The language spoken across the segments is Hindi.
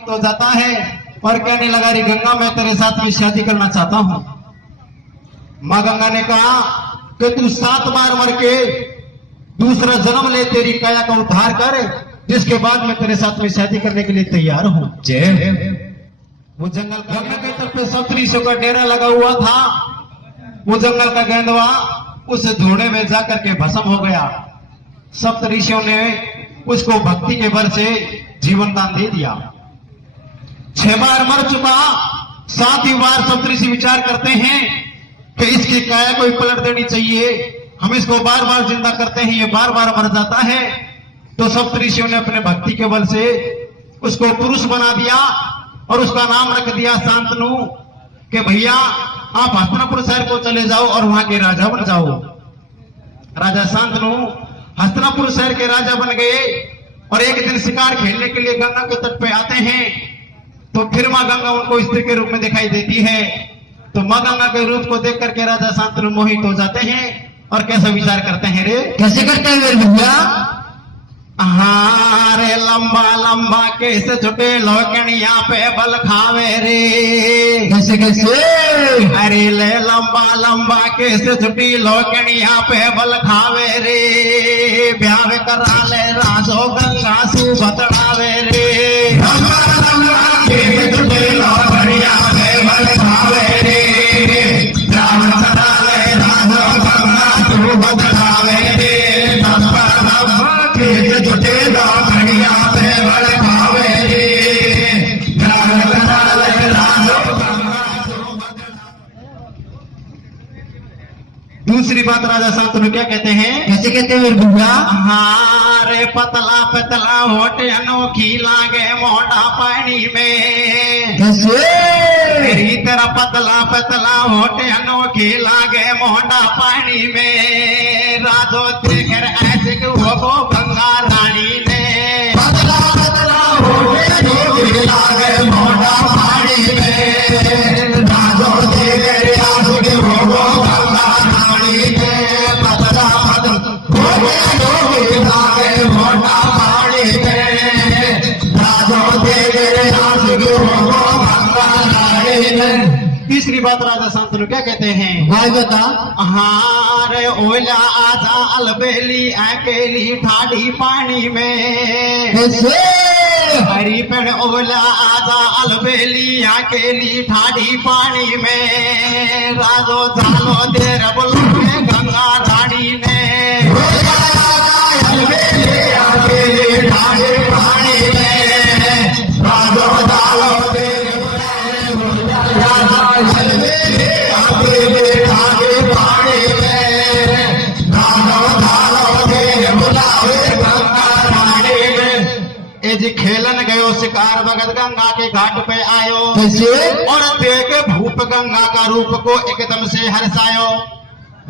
तो जाता है और कहने लगा रे गंगा मैं तेरे साथ में शादी करना चाहता हूं। मां गंगा ने कहा कि तू 7 बार मर के दूसरा जन्म ले, तेरी काया का उद्धार कर, जिसके बाद मैं तेरे साथ में शादी करने के लिए तैयार हूं। वो जंगल गंगा की तरफ पे सप्तऋषियों का डेरा लगा हुआ था। वो जंगल का गेंदवा उस धोने में जाकर के भस्म हो गया। सप्तऋषियों ने उसको भक्ति के बल से जीवन दान दे दिया। 6 बार मर चुका, 7वीं बार सप्तऋषि विचार करते हैं कि इसकी काया को पलट देनी चाहिए, हम इसको बार बार जिंदा करते हैं, ये बार बार मर जाता है। तो सप्तऋषियों ने अपने भक्ति के बल से उसको पुरुष बना दिया और उसका नाम रख दिया शांतनु, कि भैया आप हस्तिनापुर शहर को चले जाओ और वहां के राजा बन जाओ। राजा शांतनु हस्तिनापुर शहर के राजा बन गए और एक दिन शिकार खेलने के लिए गंगा के तट पे आते हैं। तो फिर मां गंगा उनको स्त्री के रूप में दिखाई देती है। तो मां गंगा के रूप को देख करके राजा शांतनु मोहित हो जाते हैं और कैसा विचार करते हैं रे, कैसे करते हैं भैया? हाँ रे लंबा लंबा केस छुटे लौकनिया पे बल खावे रे। कैसे कैसे? अरे ले लंबा लंबा केस छुटी लौकनिया पे बल खावे रे। ब्याह करा ले राजो गंगा सु बतड़ावे रे। लंबा लंबा केस छुटे लौकनिया पे बल खावे रे। ब्याह करा ले राजो गंगा सु बतड़ावे रे। लंबा लंबा केस छुटे लौकनिया पे बल खावे रे। ब्याह करा ले राजो गंगा सु दूसरी बात राजा शांतनु क्या कहते हैं? कैसे कहते हैं भैया? हाँ रे पतला पतला होट अनोखी लागे मोटा पानी में। कैसे? तेरी तेरा पतला पतला होट अनोखी लागे मोटा पानी में। राजो तेरे घर ऐसे वो गंगा रानी ने। पतला पतला होटे अनोखी लागे मोटा पानी में। राजो तेरे आंसू वो गंगा रानी ने। पतला पतला होटे अनोखी लागे मोटा पानी में। राजो तेरे आंसू वो गंगा रानी ने। तीसरी बात राजा शांतनु क्या कहते हैं? भाई बता। हाँ रे ओला आजा अलबेली अकेली ठाडी पानी में। कैसे? हरी पेड़ ओला आजा अलबेली अकेली ठाडी पानी में। राजो जालो देर बोलो गंगा रानी ने। अकेली ठाडी पानी में। राजो जालो देर जी खेलन गयो शिकार भगत गंगा के घाट पे आयो। कैसे? और देख भूप गंगा का रूप को एकदम से हर्षायो।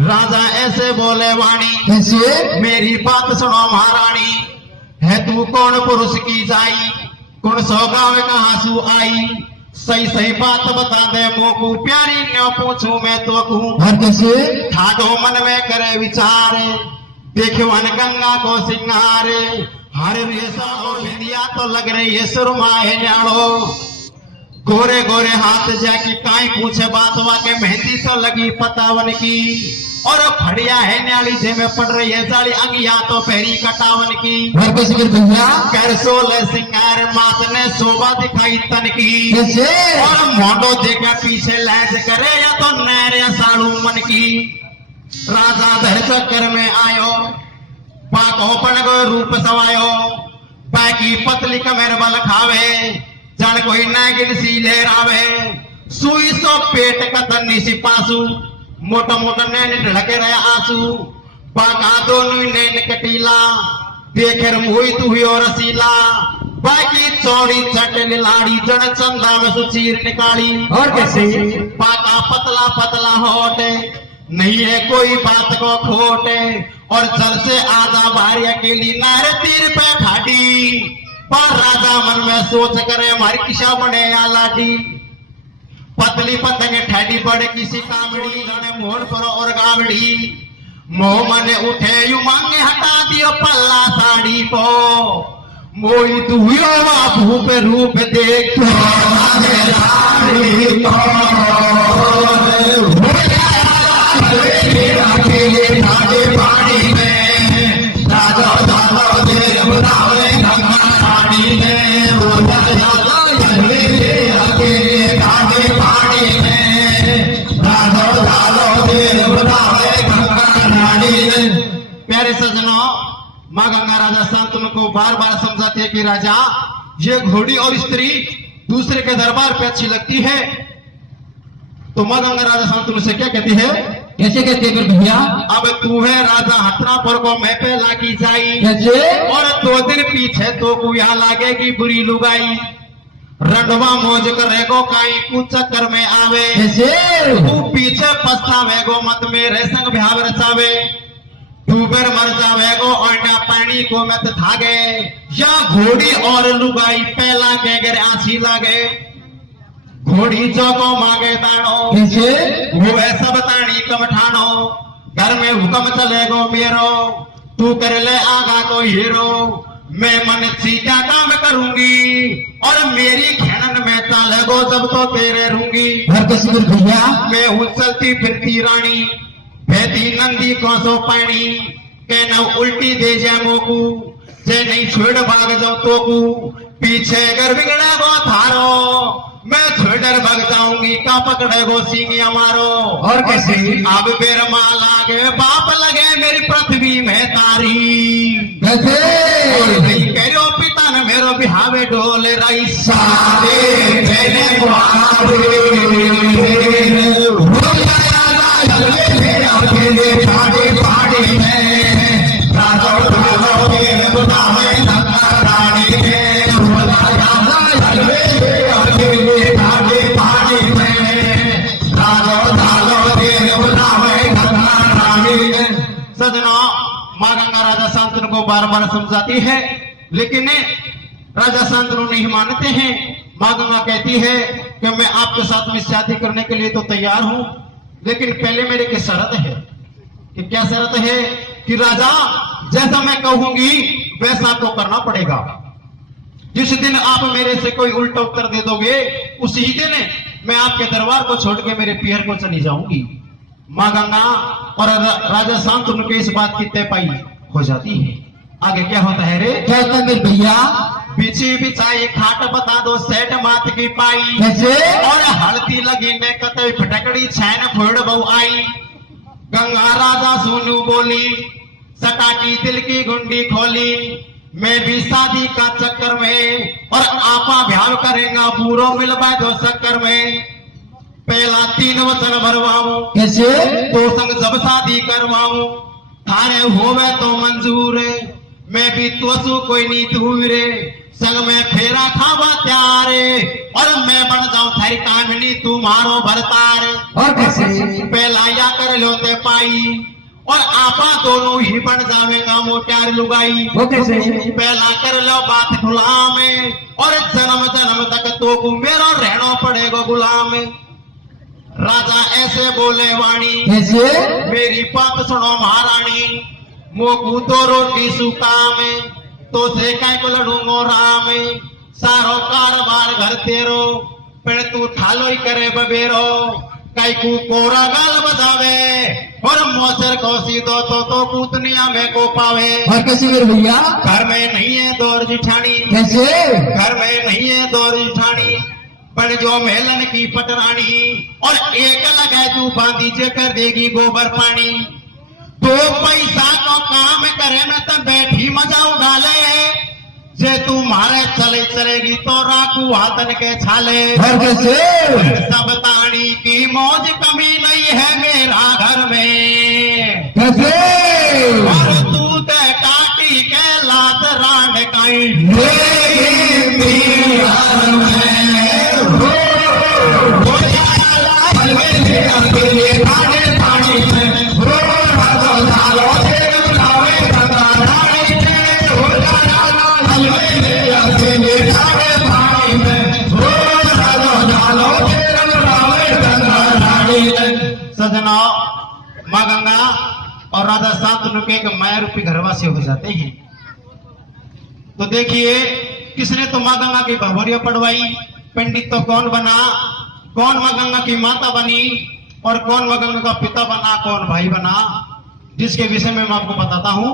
राजा ऐसे बोले वाणी, कैसे? मेरी बात सुनो महारानी, है तू कौन पुरुष की जाई, कौन सौ गाँव कहाँ सू आई। सही सही बात बता दे मोकू, प्यारी न्यो पूछू मैं तो कहूँ। और कैसे? ठाडो मन में करे विचार, देखवन गंगा को सिंगार। हरे रेशा और बिंदिया तो लग रही है सुरमाए न्याणो। गोरे गोरे हाथ जाके काई पूछे बात वाके, मेहंदी तो लगी पतावन की। और फड़िया है न्याली जे में पड़ रही है जाली, अंगिया तो पहरी कटावन की। और कैसे कर भैया? कर सोले सिंगार मात ने शोभा दिखाई तन की। कैसे? और मोडो देखा पीछे लैज करे या तो नैर साड़ू मन की। राजा धर चक्कर में आयो, पाको पण गो रूप सवायो। बाकी पतली कमेर बल खावे, जन कोई नागिन सी लहरावे। सुई सो पेट कतनी सी पासू, मोटा मोटा नैन ढड़के रहे आंसू। बाका दोनों नैन कटीला, देखेर मुई तू ही और रसीला। बाकी चौड़ी चटल लाड़ी, जड़ चंदा में सुचीर निकाली। और कैसे? पाका पतला पतला होटे, नहीं है कोई बात को खोटे। और जल से आजा भारी अकेली नार तीर पे ठाडी। पर राजा मन में सोच करे हमारी किसा बने या लाडी। पतली पतंग ठेडी पड़े किसी कामड़ी, जाने मोड़ पर और गावड़ी। मोह मन उठे यू मांगे हटा दियो पल्ला साड़ी को। मोहित हुआ भूप रूप देख पानी में राजा पानी में प्यारे सज्जनों, माँ गंगा राजा शांतनु को बार बार समझाती है कि राजा, ये घोड़ी और स्त्री दूसरे के दरबार पे अच्छी लगती है। तो माँ गंगा राजा शांतनु से क्या कहती है? कैसे कहते हैं भैया? अब तू है राजा हथरापुर को मैं पे लागी जाई, कैसे? और 2 दिन पीछे तो को यहाँ लागेगी बुरी लुगाई। रंडवा मौज करेगो काई कु चक्कर में आवे, कैसे? तू पीछे पछतावेगो मत मेरे संग ब्याह रचावे। तू बेर मर जावेगो और पानी को मत थागे, या घोड़ी और लुगाई पहला के गर आछी लागे। घोड़ी जो को मांगे ताणो, कैसे? वो ऐसा बतानी कम ठानो। घर में हुक्म चलेगो मेरो, तू कर ले आगा को हीरो। मैं मन सीधा काम करूंगी, और मेरी खैनन में चालेगो जब तो तेरे रहूंगी। घर कैसे भैया? मैं हूँ चलती फिरती रानी, भेदी नंदी को सो पानी। के न उल्टी दे जा मोकू, जे नहीं छोड़ भाग जाओ तो कू। पीछे घर बिगड़ा गो थारो, मैं छोड़ भाग जाऊंगी का पकड़े गो सींगिया मारो। और कैसे? अब बेर माँ लागे बाप लगे मेरी पृथ्वी में तारी। कैसे? कहो पिता ने मेरो बिहावे डोले रही सारे पानी में सजना। माँ गंगा राजा शांतनु को बार बार समझाती है, लेकिन राजा शांतनु नहीं मानते हैं। माँ गंगा कहती है कि मैं आपके साथ में शादी करने के लिए तो तैयार हूं, लेकिन पहले मेरे की शर्त है। कि क्या शर्त है? कि राजा जैसा मैं कहूंगी वैसा आपको करना पड़ेगा। जिस दिन आप मेरे से कोई उल्टा उत्तर दे दोगे, उसी दिन मैं आपके दरबार को छोड़ के मेरे पीहर को चली जाऊंगी। माँ गंगा और राजा शांतनु के इस बात की तय पाई हो जाती है। आगे क्या होता है रे? क्या होता है मेरे भैया? बिछी बिछाई खाट बता दो सेठ मात की पाई। कैसे? और हल्दी लगी ने कतई फटकड़ी छैन फोड़ बहु आई। गंगा राजा सोनू बोली, सटाकी दिल की गुंडी खोली। मैं भी शादी का चक्कर में, और आपा ब्याह करेगा पूरो मिलवा दो चक्कर में। पहला 3 वचन भरवाऊं, कैसे? तो संग जब शादी करवाऊं। थारे होवे तो मंजूर, मैं भी तो कोई नहीं दूर। संग में फेरा खावा त्यारे, और मैं बन जाऊं थारी कामनी तुम्हारो भरतार। और कैसे? पहला या कर लो ते पाई, और आपा दोनों ही बन जावेगा मोट्यार लुगाई। वो कैसे? पहला कर लो बात गुलाम, और जन्म जन्म तक तो को मेरा रहना पड़ेगा गुलाम। राजा ऐसे बोले वाणी, कैसे? मेरी बात सुनो महारानी। मोकू तो रोटी सुकाम, तो से काय को लड़ूंगो राम। सारो कारबार घर तेरो, पर तू थालो ही करे बबेरो। कई को कोरा गाल बजावे, और मोचर को सीधो तो पूतनिया में को पावे। और कैसे मेरे भैया? घर में नहीं है दौर जिठानी, कैसे? घर में नहीं है दौर जिठानी, पर जो मेलन की पटरानी। और एक लगाए तू बांधी जे कर देगी गोबर पानी। तो पैसा को काम करे में तो बैठी मजा उड़ाले, जे तू मारे चले चलेगी तो राखू हाथन के छाले। और कैसे? सब ताड़ी की मौज कमी नहीं है मेरा घर में। कैसे? और तू ते काटी के लात रांड काई सजना। माँ गंगा और राजा शांतनु के एक माया रूपी घरवासी हो जाते हैं। तो देखिए किसने तो माँ गंगा की भभोरिया पढ़वाई, पंडित तो कौन बना, कौन माँ गंगा की माता बनी और कौन माँ गंगा का पिता बना, कौन भाई बना, जिसके विषय में मैं आपको बताता हूं।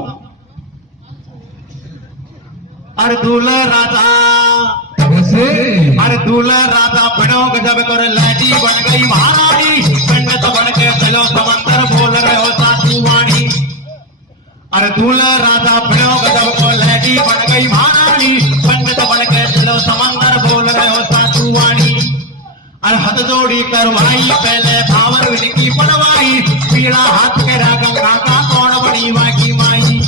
अरे दूल्हा राजा, कैसे? अरे दूल्हा राजा बनो जब कर लैटी बन गई महारानी, पंडित बन के चलो समंदर बोल रहे हो सासू वाणी। अरे दूल्हा राजा बनो जब को लैटी बन गई महारानी, पंडित बन के चलो समंदर बोल रहे हो सासू वाणी। अरे हाथ जोड़ी करवाई पहले भावर विनती पढ़वाई, पीड़ा हाथ के गंगा का कौन बड़ी माँ की माई।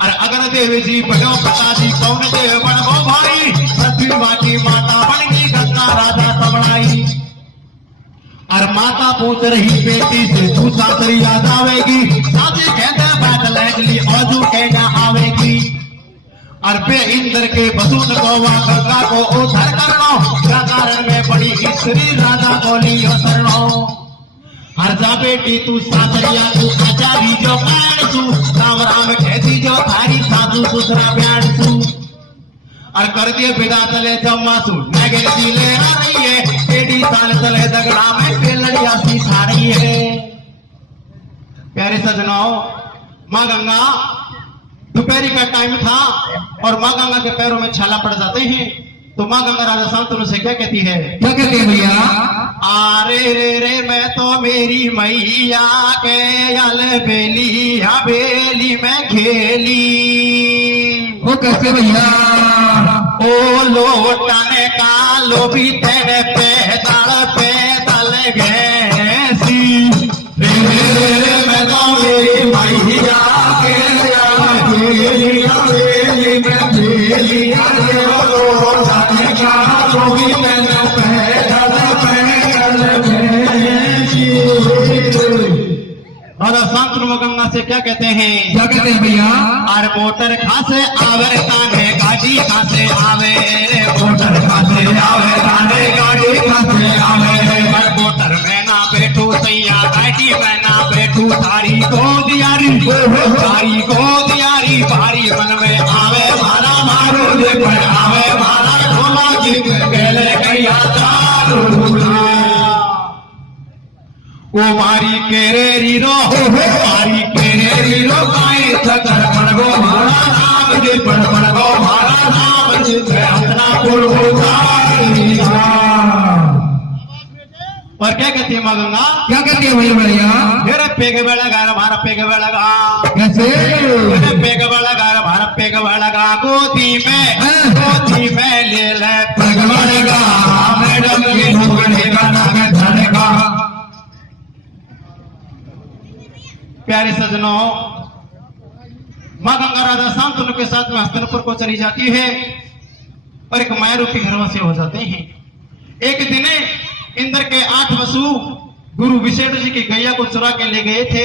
अरे अगर देवी जी बनो पिताजी कौन देव बन गो भाई, पृथ्वी माँ की माता बन गई गंगा राजा सबड़ाई। अरे माता पूछ रही बेटी से तू सासरी याद आवेगी, सासी कहते बैठ लैगली और जू कहना आवेगी। अरे बे इंद्र के बसून गोवा गंगा को उधर करनो, कारण में बड़ी स्त्री राजा बोलियो शरणो। हर जा बेटी तू सासरिया तू आचारी जो पैण तू, राम राम कहती जो थारी साधु सुसरा ब्याण तू। और कर दिए विदा चले जम्मासू नगर की ले आ रही है, बेटी साल चले दगड़ा में पेलड़िया सी खा रही है। प्यारे सजनों, माँ गंगा दोपहरी का टाइम था और माँ गंगा के पैरों में छाला पड़ जाते हैं, तो माँ गंगा राजा शांतनु से क्या कहती है? क्या कहते हैं भैया? आरे रे रे मैं तो मेरी मैया के अल बेली हवेली में खेली। वो कैसे भैया? ओ लोटने का लोभी तेरे पैदल गैसी। रे रे रे मैं तो मेरी मैया के अल बेली हवेली में खेली। लोटने का लोभी तेरे पैदल राजा शांतनु गंगा से क्या कहते हैं? क्या कहते हैं भैया? अरे मोटर खासे आवे ताने गाड़ी खासे आवे, मोटर खासे आवे ताने गाड़ी खासे आवे। अरे मोटर में ना बैठू सैया गाड़ी में ना बैठू, तारी गोदियारी तारी गोदियारी भारी मन में आवे मारा मारो जे पर आवे मारा ढोला की गले गैया चारू। ओ मारी केरेरी रो, मारी केरेरी रो काई सकर पड़गो मारा नाम जे पड़गो मारा नाम जे अपना कुल और क्या कहती है माँ गंगा? क्या कहती है भैया? मेरे पेग बेलगा हमारा पेग बेलगा। कैसे? मेरे पेग बेलगा हमारा पेग बेलगा, गोदी में ले ले पेग बेलगा, मैडम के ढूंढने का नाम धड़का। प्यारे सजनों, माँ गंगा राजा शांतनु के साथ में हस्तिनापुर को चली जाती है और एक माया रूपी घरवासी हो जाते हैं। एक दिन इंद्र के 8 वसु गुरु विशेष जी की गैया को चुरा के ले गए थे।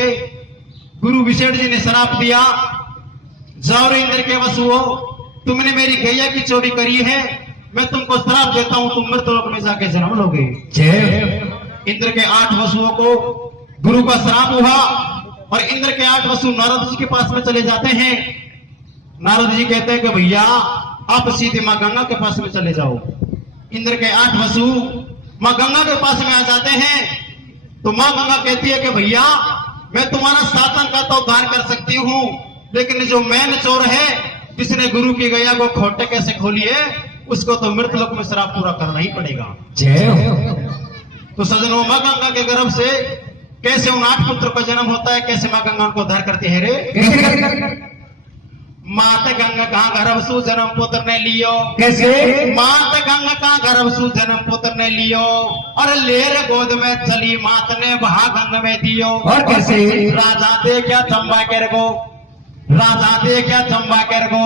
गुरु विशेष जी ने श्राप दिया, जाओ रे इंद्र के वसुओं, तुमने मेरी गैया की चोरी करी है, मैं तुमको श्राप देता हूं, तुम मृतलोक में जाके जन्म लोगे। इंद्र के 8 वसुओं को गुरु का श्राप हुआ और इंद्र के 8 वसु नारद जी के पास में चले जाते हैं। नारद जी कहते हैं कि भैया आप सीधे माँ गंगा के पास में चले जाओ। इंद्र के 8 वसु माँ गंगा के पास में आ जाते हैं तो माँ गंगा कहती है कि भैया मैं तुम्हारा शासन का तो उद्धार कर सकती हूँ, लेकिन जो मैन चोर है जिसने गुरु की गैया को खोटे कैसे खोली है, उसको तो मृतलोक में श्राप पूरा करना ही पड़ेगा। तो सजनों, माँ गंगा के गर्भ से कैसे उन 8 पुत्र का जन्म होता है, कैसे माँ गंगा उनको उद्धार करती है रे? मात गंगा का गर्भ सु जन्म पुत्र ने लियो। कैसे? मात गंगा का गर्भ सु जन्म पुत्र ने लियो और लेर गोद में चली मात ने बहा गंगा में दियो। और कैसे? राजा दे क्या चंबा कर गो, राजा दे क्या चंबा कर गो,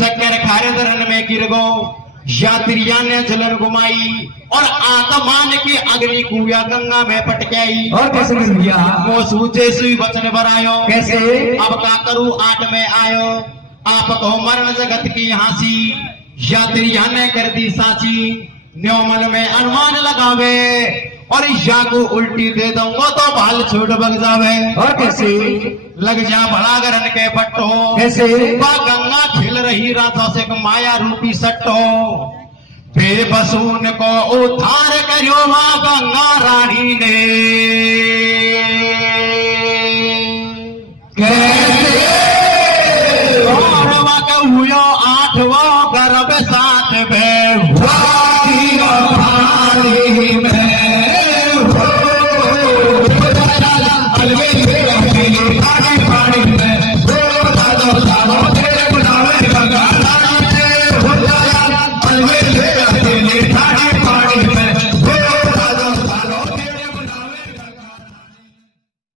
चक्कर खारे दरन में गिर गो, यात्रिया ने जलन घुमाई और आत्मान की अग्नि कुया गंगा में पटकाई। और कैसे भैया? मोसू जैसी वचन बरायो, कैसे? अब का करूं 8 में आयो, आपको मरण जगत की हंसी, यात्रिया ने कर दी साची, न्योमन में अनुमान लगावे और ईशा को उल्टी दे दूंगा तो बाल छोड़ बग जावे। और कैसे? लग जा भला गरन के पट्टो कैसे? बा गंगा खेल रही राधा से एक माया रूपी सट्टो बेबसून को उद्धार करियो मां गंगा रानी ने। कैसे?